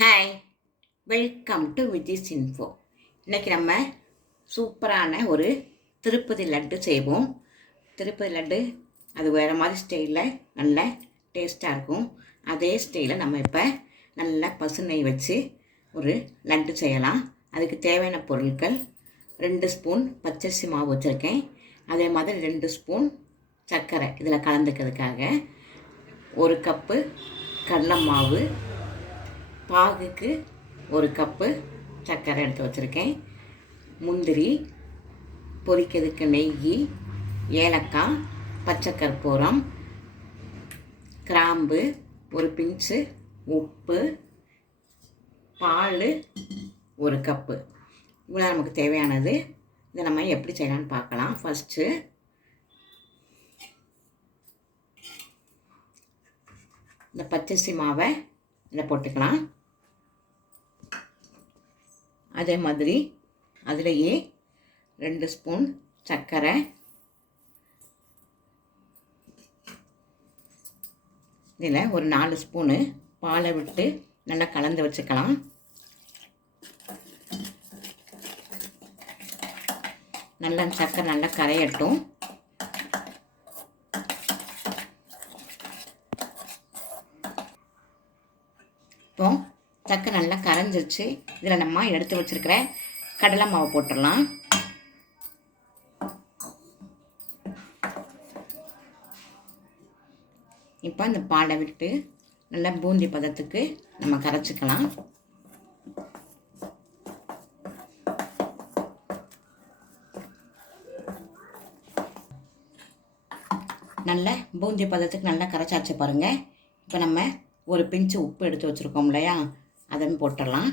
Hi, welcome to Viji's info. இன்றைக்கி நம்ம சூப்பரான ஒரு திருப்பதி லட்டு செய்வோம். திருப்பதி லட்டு அது வேறு மாதிரி ஸ்டைலில் நல்ல டேஸ்ட்டாக இருக்கும். அதே ஸ்டைலில் நம்ம இப்போ நல்லா பசு நெய் வச்சு ஒரு லட்டு செய்யலாம். அதுக்கு தேவையான பொருட்கள் 2 ஸ்பூன் பச்சரிசி மாவு வச்சுருக்கேன். அதே மாதிரி 2 ஸ்பூன் சர்க்கரை இதில் கலந்துக்கிறதுக்காக, 1 கப்பு கடலை மாவு, பாகுக்கு 1 கப்பு சர்க்கரை எடுத்து வச்சுருக்கேன். முந்திரி, பொரிக்கிறதுக்கு நெய், ஏலக்காய், பச்சை கற்பூரம், கிராம்பு, ஒரு பிஞ்சு உப்பு, பால் 1 கப்பு. இவ்வளோ நமக்கு தேவையானது. இதை நம்ம எப்படி செய்யலான்னு பார்க்கலாம். ஃபஸ்ட்டு இந்த பச்சரிசி மாவை இதில் போட்டுக்கலாம். அதே மாதிரி அதிலேயே 2 ஸ்பூன் சர்க்கரை, இதில் ஒரு 4 ஸ்பூனு பாலை விட்டு நல்லா கலந்து வச்சுக்கலாம். நல்லா சர்க்கரை நல்லா கரையட்டும். இப்போ சர்க்கரை நல்லா கரைஞ்சிருச்சு. இதில் நம்ம எடுத்து வச்சுருக்கிற கடலை மாவு போட்டுடலாம். இப்போ இந்த பாலை விட்டு நல்லா பூந்தி பதத்துக்கு நம்ம கரைச்சிக்கலாம். நல்ல பூந்தி பதத்துக்கு நல்லா கரைச்சாச்சு பாருங்கள். இப்போ நம்ம ஒரு பிஞ்சு உப்பு எடுத்து வச்சுருக்கோம் இல்லையா, அதையும் போட்டுடலாம்.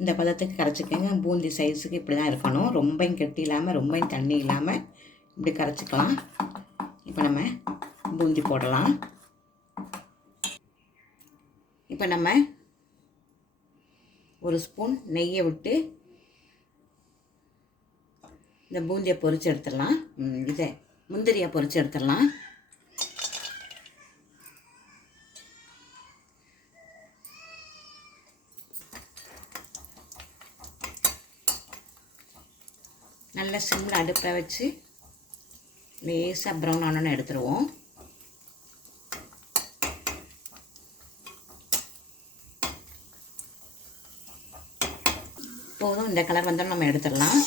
இந்த பதத்துக்கு கரைச்சிக்கோங்க. பூந்தி சைஸுக்கு இப்படி தான் இருக்கணும். ரொம்பவும் கெட்டி இல்லாமல் ரொம்பவும் தண்ணி இல்லாமல் இப்படி கரைச்சிக்கலாம். இப்போ நம்ம பூந்தி போடலாம். இப்போ நம்ம 1 ஸ்பூன் நெய்யை விட்டு இந்த பூந்தியை பொரித்து எடுத்துடலாம். இதை முந்திரியை பொரித்து எடுத்துடலாம். நல்ல சிம்மில் அடுப்பில் வச்சு லேசாக ப்ரௌன் ஆனோன்னு எடுத்துருவோம். போதும், இந்த கலர் வந்தாலும் நம்ம எடுத்துடலாம்.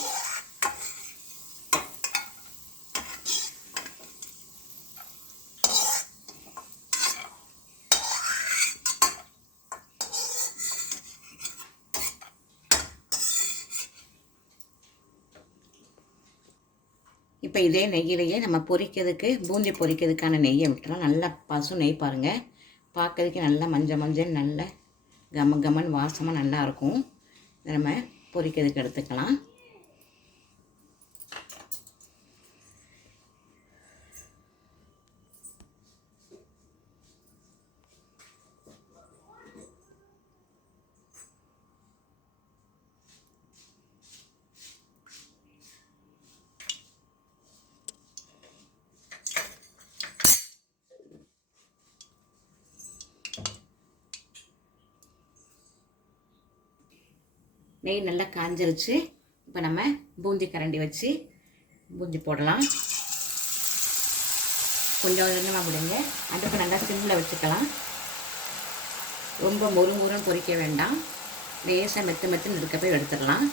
இப்போ இதே நெய்யிலேயே நம்ம பொரிக்கிறதுக்கு பூந்தி பொரிக்கிறதுக்கான நெய்யை விட்டுலாம். நல்லா பசு நெய் பாருங்கள், பார்க்கறதுக்கு நல்லா மஞ்சள் நல்ல கமன் வாசமாக நல்லாயிருக்கும். இதை நம்ம பொரிக்கிறதுக்கு எடுத்துக்கலாம். நெய் நல்லா காஞ்சிருச்சு. இப்போ நம்ம பூந்தி கரண்டி வச்சு பூந்தி போடலாம். கொஞ்சம் கொஞ்சமாக விடுங்க. அடுப்பு நல்லா சிம்மில் வச்சுக்கலாம். ரொம்ப மொறுன்னு பொரிக்க வேண்டாம். லேசாக மெத்துன்னு இருக்க போய் எடுத்துடலாம்.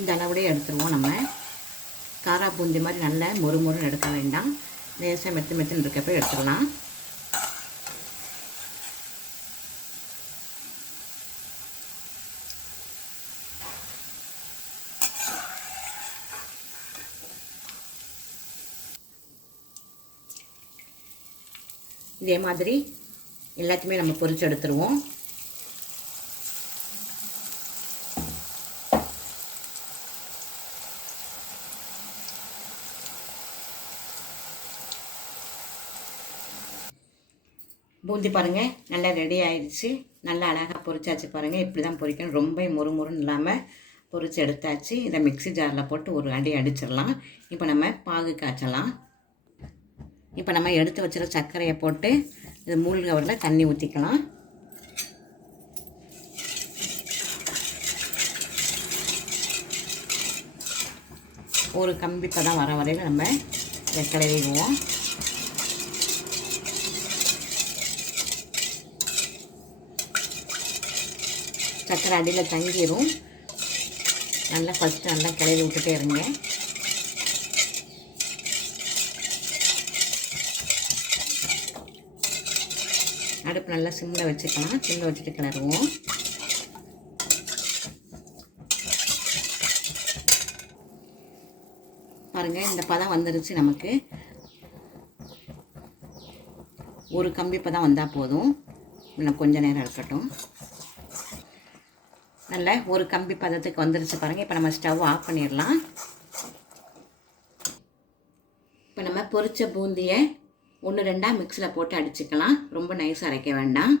இந்த அளவுடைய எடுத்துருவோம். நம்ம காரா பூந்தி மாதிரி நல்ல மொறுன்னு எடுக்க வேண்டாம். லேசாக மெத்துன்னு இருக்கப்போ எடுத்துடலாம். இதே மாதிரி எல்லாத்தையுமே நம்ம பொரிச்சு எடுத்துருவோம். பூந்தி பாருங்கள் நல்லா ரெடி ஆயிடுச்சு. நல்லா அழகாக பொரிச்சாச்சு பாருங்கள். இப்படி தான் பொரிக்கணும். ரொம்ப முறுமுறுன்னு இல்லாமல் பொரிச்சு எடுத்தாச்சு. இதை மிக்ஸி ஜாரில் போட்டு ஒரு அடி அடிச்சிடலாம். இப்போ நம்ம பாகு காய்ச்சலாம். இப்போ நம்ம எடுத்து வச்சுற சர்க்கரையை போட்டு இது மூழ்கவரில் தண்ணி ஊற்றிக்கலாம். ஒரு கம்பி பதம் வர வரையில் நம்ம இதை கிளறிடுவோம். சர்க்கரை அடியில் தங்கிடும். நல்லா ஃபஸ்ட்டு நல்லா கிளறி விட்டுட்டே இருங்க. அடுப்பு நல்லா சிம்மில் வச்சுக்கலாம். சிம்மில் வச்சுட்டு கிளறுவோம். பாருங்கள் இந்த பதம் வந்துருச்சு. நமக்கு ஒரு கம்பி பதம் வந்தால் போதும். இன்னும் கொஞ்சம் நேரம் இருக்கட்டும். நல்ல ஒரு கம்பி பதத்துக்கு வந்துருச்சு பாருங்கள். இப்போ நம்ம ஸ்டவ் ஆஃப் பண்ணிடலாம். இப்போ நம்ம பொரிச்ச பூந்தியை 1-2 மிக்ஸியில் போட்டு அடிச்சுக்கலாம். ரொம்ப நைஸாக அரைக்க வேண்டாம்.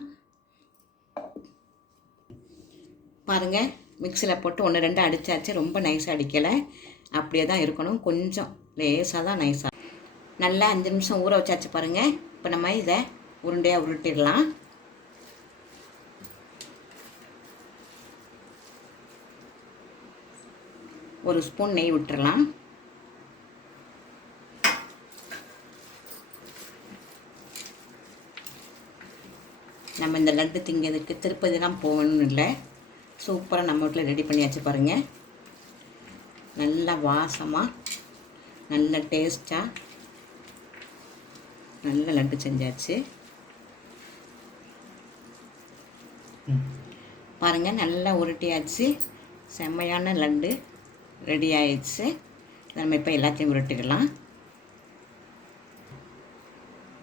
பாருங்கள் மிக்ஸியில் போட்டு 1-2 அடித்தாச்சு. ரொம்ப நைஸாக அடிக்கலை, அப்படியே தான் இருக்கணும். கொஞ்சம் லேசாக தான் நைஸாக. நல்லா 5 நிமிஷம் ஊற வச்சாச்சு பாருங்கள். இப்போ நம்ம இதை உருண்டையாக உருட்டிடலாம். ஒரு ஸ்பூன் நெய் விட்டுறலாம். நம்ம இந்த லட்டு திங்கிறதுக்கு திருப்பதிலாம் போகணும்னு இல்லை, சூப்பராக நம்ம வீட்டில் ரெடி பண்ணியாச்சு பாருங்கள். நல்ல வாசமாக நல்ல டேஸ்ட்டாக நல்ல லட்டு செஞ்சாச்சு பாருங்கள். நல்லா உருட்டியாச்சு. செம்மையான லட்டு ரெடி ஆயிடுச்சு. நம்ம இப்போ எல்லாத்தையும் உருட்டிடலாம்.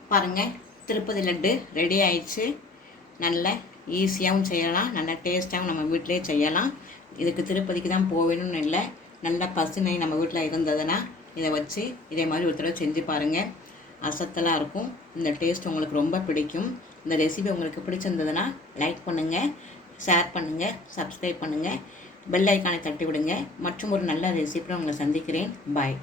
பாருங்கள் திருப்பதி லட்டு ரெடி ஆயிடுச்சு. நல்ல ஈஸியாகவும் செய்யலாம், நல்ல டேஸ்ட்டாகவும் நம்ம வீட்டிலே செய்யலாம். இதுக்கு திருப்பதிக்கு தான் போகணும்னு இல்லை, நல்ல பசுனை நம்ம வீட்டில் இருந்ததுன்னா இதை வச்சு இதே மாதிரி ஒரு தடவை செஞ்சு பாருங்கள். அசத்தலாக இருக்கும். இந்த டேஸ்ட் உங்களுக்கு ரொம்ப பிடிக்கும். இந்த ரெசிபி உங்களுக்கு பிடிச்சிருந்ததுன்னா லைக் பண்ணுங்கள், ஷேர் பண்ணுங்கள், சப்ஸ்கிரைப் பண்ணுங்கள், பெல் ஐக்கானை தட்டி விடுங்க. மற்றும் ஒரு நல்ல ரெசிபியை உங்களை சந்திக்கிறேன். பாய்.